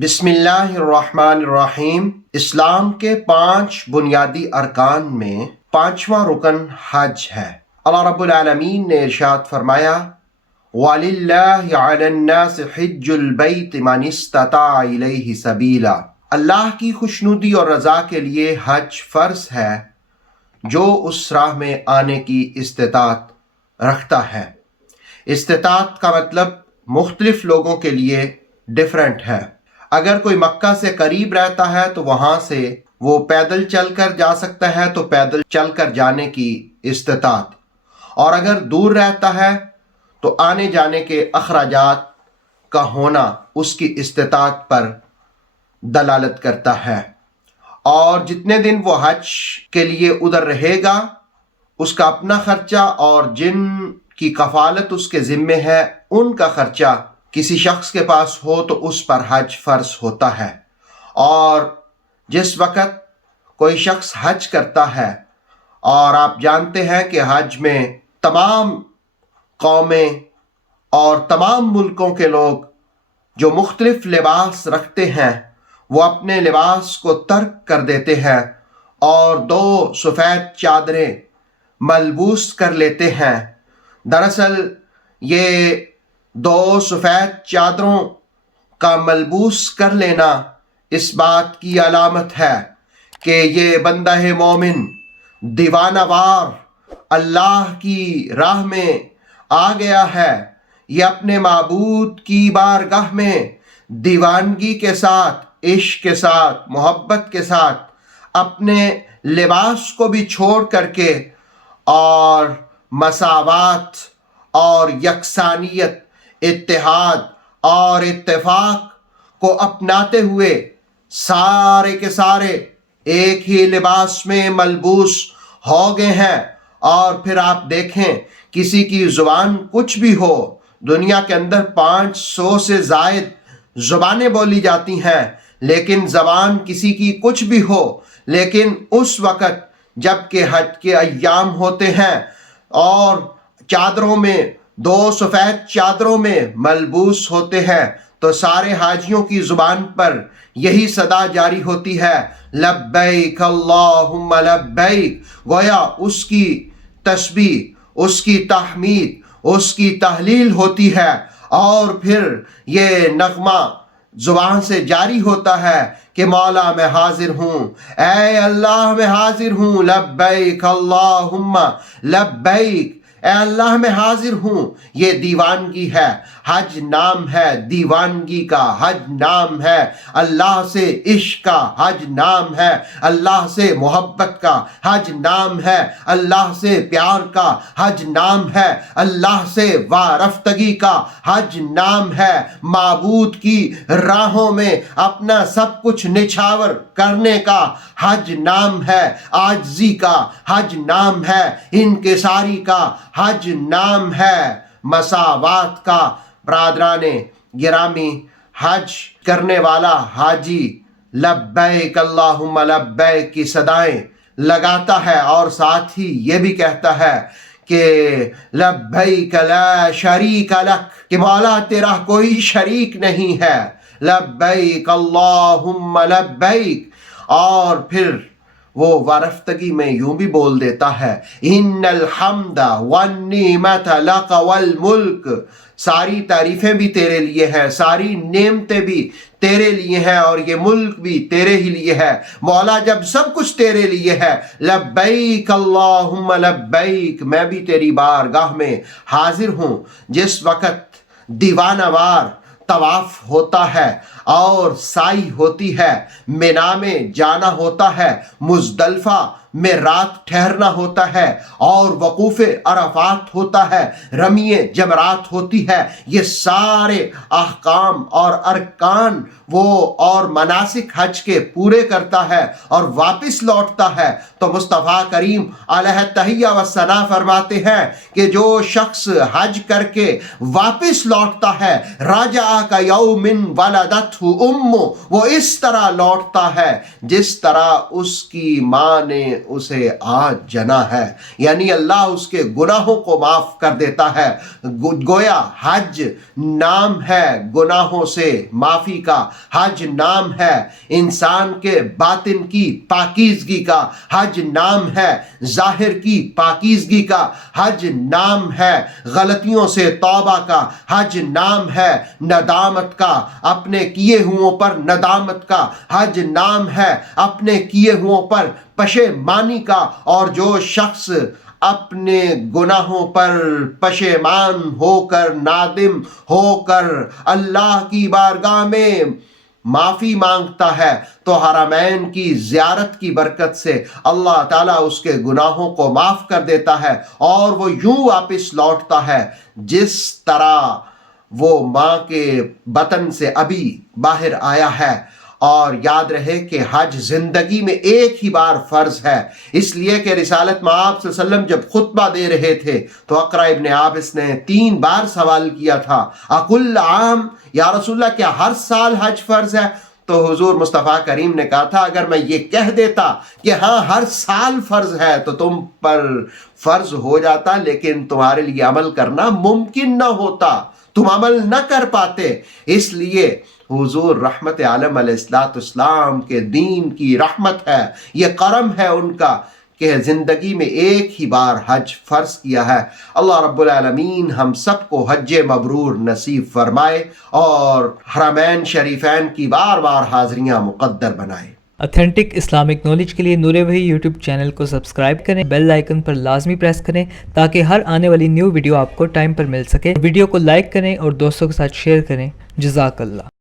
بسم اللہ الرحمن الرحیم۔ اسلام کے 5 بنیادی ارکان میں 5واں رکن حج ہے۔ اللہ رب العالمین نے ارشاد فرمایا وَلِلَّهِ عَلَى النَّاسِ حِجُّ الْبَيْتِ مَنِ اسْتَطَاعَ إِلَيْهِ سَبِيلًا۔ اللہ کی خوشنودی اور رضا کے لیے حج فرض ہے جو اس راہ میں آنے کی استطاعت رکھتا ہے۔ استطاعت کا مطلب مختلف لوگوں کے لیے ڈیفرنٹ ہے۔ اگر کوئی مکہ سے قریب رہتا ہے تو وہاں سے وہ پیدل چل کر جا سکتا ہے تو پیدل چل کر جانے کی استطاعت، اور اگر دور رہتا ہے تو آنے جانے کے اخراجات کا ہونا اس کی استطاعت پر دلالت کرتا ہے۔ اور جتنے دن وہ حج کے لیے ادھر رہے گا اس کا اپنا خرچہ، اور جن کی کفالت اس کے ذمے ہے ان کا خرچہ کسی شخص کے پاس ہو تو اس پر حج فرض ہوتا ہے۔ اور جس وقت کوئی شخص حج کرتا ہے، اور آپ جانتے ہیں کہ حج میں تمام قومیں اور تمام ملکوں کے لوگ جو مختلف لباس رکھتے ہیں وہ اپنے لباس کو ترک کر دیتے ہیں اور 2 سفید چادریں ملبوس کر لیتے ہیں۔ دراصل یہ 2 سفید چادروں کا ملبوس کر لینا اس بات کی علامت ہے کہ یہ بندہ مومن دیوانہ وار اللہ کی راہ میں آ گیا ہے۔ یہ اپنے معبود کی بارگاہ میں دیوانگی کے ساتھ، عشق کے ساتھ، محبت کے ساتھ اپنے لباس کو بھی چھوڑ کر کے اور مساوات اور یکسانیت، اتحاد اور اتفاق کو اپناتے ہوئے سارے کے سارے ایک ہی لباس میں ملبوس ہو گئے ہیں۔ اور پھر آپ دیکھیں کسی کی زبان کچھ بھی ہو، دنیا کے اندر 500 سے زائد زبانیں بولی جاتی ہیں، لیکن زبان کسی کی کچھ بھی ہو، لیکن اس وقت جب کہ حج کے ایام ہوتے ہیں اور چادروں میں 2 سفید چادروں میں ملبوس ہوتے ہیں تو سارے حاجیوں کی زبان پر یہی صدا جاری ہوتی ہے لبیک اللہم لبیک۔ گویا اس کی تسبیح، اس کی تحمید، اس کی تحلیل ہوتی ہے، اور پھر یہ نغمہ زبان سے جاری ہوتا ہے کہ مولا میں حاضر ہوں، اے اللہ میں حاضر ہوں، لبیک اللہم لبیک، اے اللہ میں حاضر ہوں۔ یہ دیوانگی ہے، حج نام ہے دیوانگی کا، حج نام ہے اللہ سے عشق کا، حج نام ہے اللہ سے محبت کا، حج نام ہے اللہ سے پیار کا، حج نام ہے اللہ سے وارفتگی کا، حج نام ہے معبود کی راہوں میں اپنا سب کچھ نچھاور کرنے کا، حج نام ہے عاجزی کا، حج نام ہے انکساری کا، حج نام ہے مساوات کا۔ برادران گرامی، حج کرنے والا حاجی لبیک اللہم لبیک کی صدائیں لگاتا ہے، اور ساتھ ہی یہ بھی کہتا ہے کہ لبیک لا شریک لک، کہ مولا تیرا کوئی شریک نہیں ہے، لبیک اللہم لبیک۔ اور پھر وہ وارفتگی میں یوں بھی بول دیتا ہے ان الحمد والنعمت لک والملک، ساری تعریفیں بھی تیرے لیے ہیں، ساری نعمتیں بھی تیرے لیے ہیں، اور یہ ملک بھی تیرے ہی لیے ہے۔ مولا جب سب کچھ تیرے لیے ہے، لبیک اللہم لبیک، میں بھی تیری بارگاہ میں حاضر ہوں۔ جس وقت دیوانہ وار طواف ہوتا ہے اور سائی ہوتی ہے، مینا میں جانا ہوتا ہے، مزدلفہ میں رات ٹھہرنا ہوتا ہے، اور وقوف عرفات ہوتا ہے، رمی جمرات ہوتی ہے، یہ سارے احکام اور ارکان وہ اور مناسک حج کے پورے کرتا ہے اور واپس لوٹتا ہے تو مصطفیٰ کریم علیہ التحیہ والثناء فرماتے ہیں کہ جو شخص حج کر کے واپس لوٹتا ہے راجع کا یوم ولدتہ امہ، وہ اس طرح لوٹتا ہے جس طرح اس کی ماں نے اسے آج جنا ہے، یعنی اللہ اس کے گناہوں کو معاف کر دیتا ہے۔ گویا حج نام ہے گناہوں سے معافی کا، حج نام ہے انسان کے باطن کی پاکیزگی کا، حج نام ہے ظاہر کی پاکیزگی کا، حج نام ہے غلطیوں سے توبہ کا، حج نام ہے ندامت کا، اپنے کیے ہوئوں پر ندامت کا، حج نام ہے اپنے کیے ہوئوں پر پشیمانی کا، اور جو شخص اپنے گناہوں پر پشیمان ہو کر، نادم ہو کر اللہ کی بارگاہ میں معافی مانگتا ہے تو حرمین کی زیارت کی برکت سے اللہ تعالیٰ اس کے گناہوں کو معاف کر دیتا ہے، اور وہ یوں واپس لوٹتا ہے جس طرح وہ ماں کے بطن سے ابھی باہر آیا ہے۔ اور یاد رہے کہ حج زندگی میں ایک ہی بار فرض ہے، اس لیے کہ رسالت مآب صلی اللہ علیہ وسلم جب خطبہ دے رہے تھے تو اقرا ابن عابس نے 3 بار سوال کیا تھا، اکل عام، یا رسول اللہ کیا ہر سال حج فرض ہے؟ تو حضور مصطفیٰ کریم نے کہا تھا اگر میں یہ کہہ دیتا کہ ہاں ہر سال فرض ہے تو تم پر فرض ہو جاتا، لیکن تمہارے لیے عمل کرنا ممکن نہ ہوتا، تم عمل نہ کر پاتے۔ اس لیے حضور رحمت عالم علیہ السلام کے دین کی رحمت ہے، یہ کرم ہے ان کا کہ زندگی میں ایک ہی بار حج فرض کیا ہے۔ اللہ رب العالمین ہم سب کو حج مبرور نصیب فرمائے اور حرمین شریفین کی بار بار حاضریاں مقدر بنائے۔ اتھینٹک اسلامک نالج کے لیے نور وحی یوٹیوب چینل کو سبسکرائب کریں، بیل آئیکن پر لازمی پریس کریں تاکہ ہر آنے والی نیو ویڈیو آپ کو ٹائم پر مل سکے۔ ویڈیو کو لائک کریں اور دوستوں کے ساتھ شیئر کریں۔ جزاک اللہ۔